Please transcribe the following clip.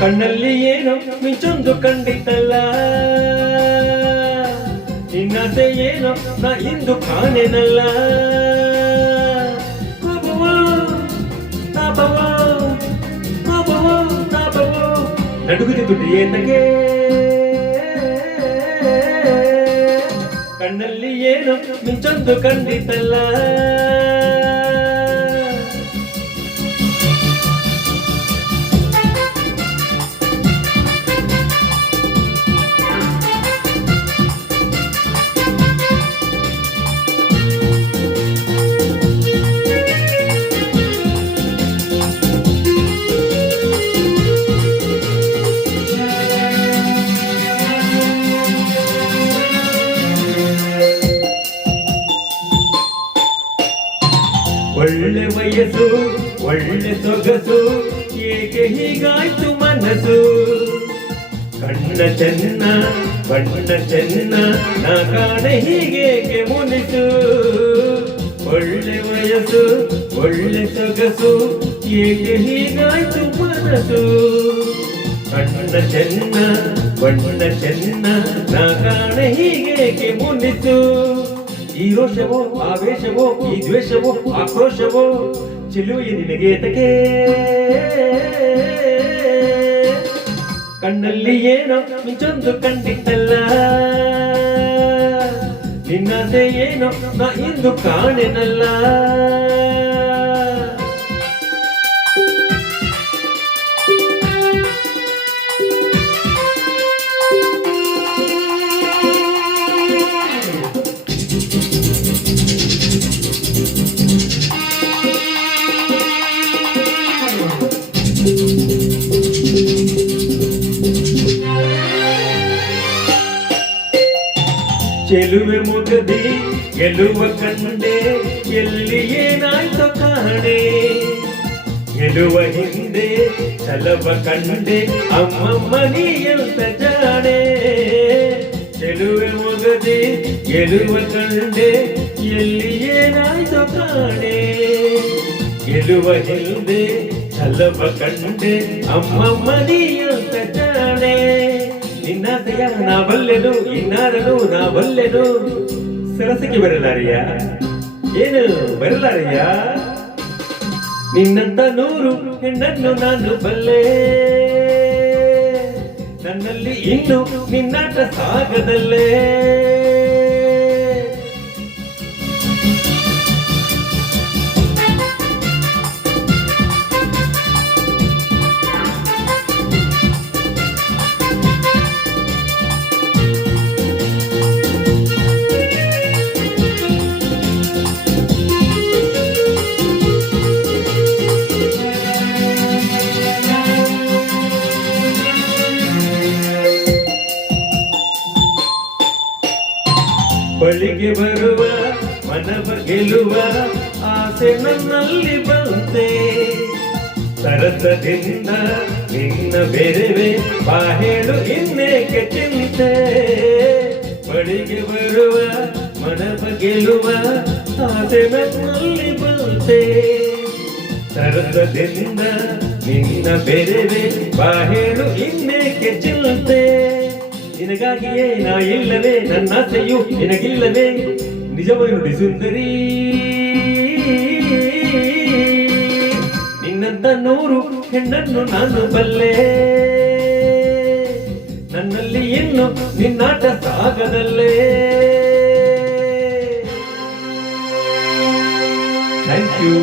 ಕಣ್ಣಲ್ಲಿ ಏನೋ ಮಿಂಚೊಂದು ಕಂಡಿತ್ತಲ್ಲ, ನಿನ್ನತೆ ಏನೋ ನಾ ಇಂದು ಕಾಣೆನಲ್ಲ. ಕೋಪವೋ ತಾಪವೋ, ಕೋಪವೋ ತಾಪವೋ ನಡುಗುತ್ತಿತ್ತು ಏತಗೆ. ಕಣ್ಣಲ್ಲಿ ಏನೋ ಮಿಂಚೊಂದು ಕಂಡಿತ್ತಲ್ಲ. ಒಳ್ಳೆ ವಯಸ್ಸು ಒಳ್ಳೆ ಸೊಗಸು, ಏಕೆ ಹೀಗಾಯ್ತು ಮನಸ್ಸು. ಕಣ್ಣ ಚೆನ್ನ ಬಣ್ಣ ಚೆನ್ನ, ನಾ ಕಾಣೆ ಹೀಗೇಕೆ ಮುನಿಸು. ಒಳ್ಳೆ ವಯಸ್ಸು ಒಳ್ಳೆ ಸೊಗಸು, ಏಕೆ ಹೀಗಾಯ್ತು ಮನಸ್ಸು. ಕಣ್ಣ ಚೆನ್ನ ಬಣ್ಣ ಚೆನ್ನ, ನಾ ಕಾಣೆ ಹೀಗೇಕೆ ಮುನಿಸು. ಈ ರೋಷವೋ ಆವೇಶವೋ ಈ ದ್ವೇಷವೋ ಆಕ್ರೋಶವೋ, ಚೆಲುವೆ ನಿನಗೆ ತಕೆ. ಕಣ್ಣಲ್ಲಿ ಏನೋ ಮಿಂಚೊಂದು ಕಂಡಿತ್ತಲ್ಲ, ನಿನ್ನದೆ ಏನೋ ನಾ ಇಂದು ಕಾಣೆನಲ್ಲ. ಚೆಲುವೆ ಮುಗದಿ ಗೆಲುವ ಕಂಡೆ, ಎಲ್ಲಿ ಏನಾಯ್ತು ಕಾಣೆ. ಗೆಲುವ ಹಿಂದೆ ಛಲವ ಕಂಡೆ, ಅಮ್ಮಮ್ಮ ನೀ ಎಂತ ಜಾಣೆ. ಚೆಲುವೆ ಮುಗದಿ ಗೆಲುವ ಕಂಡೆ, ಎಲ್ಲಿ ಏನಾಯ್ತು ಕಾಣೆ. ಗೆಲುವ ಹಿಂದೆ ಛಲವ ಕಂಡೆ, ಅಮ್ಮಮ್ಮ ನೀ ಎಂತ ಜಾಣೆ. ನಿನ್ನಾಸೆಯ ನಾ ಬಲ್ಲೆನು, ಇನ್ನಾರನು ನಾ ಬಲ್ಲೆನು. ಸರಸಕ್ಕೆ ಬರಲಾರೆಯ ಏನು ಬರಲಾರೆಯ. ನಿನ್ನಂತ 100 ಹೆಣ್ಣನ್ನು ನಾನು ಬಲ್ಲೆ, ನನ್ನಲ್ಲಿ ಇನ್ನು ನಿನ್ನಾಟ ಸಾಗದಲ್ಲೇ. ಬಳಿಗೆ ಬರುವ ಮನವ ಗೆಲ್ಲುವ ಆಸೆ ನನ್ನಲ್ಲಿ ಬಂತೆ. ಸರಸದಿಂದ ನಿನ್ನ ಬೆರೆವೆ, ಬಾ ಹೇಳು ಇನ್ನೇಕೆ ಚಿಂತೆ. ಬಳಿಗೆ ಬರುವ ಮನವ ಗೆಲ್ಲುವ ಆಸೆ ನನ್ನಲ್ಲಿ ಬಂತೆ. ಸರಸದಿಂದ ನಿನ್ನ ಬೆರೆವೆ, ಬಾ ಹೇಳು ಇನ್ನೇಕೆ ಚಿಂತೆ. ನಿನಗಾಗಿಯೇ ನಾ ಇಲ್ಲವೇ, ನನ್ನ ಆಸೆಯು ನಿನಗಿಲ್ಲವೇ. ನಿಜವಾಗಿ ನುಡಿ ಸುಂದರಿ, ನಿನ್ನಂತ 100 ಹೆಣ್ಣನ್ನು ನಾನು ಬಲ್ಲೆ, ನನ್ನಲ್ಲಿ ಇನ್ನು ನಿನ್ನಾಟ ಸಾಗದಲ್ಲೇ. Thank you.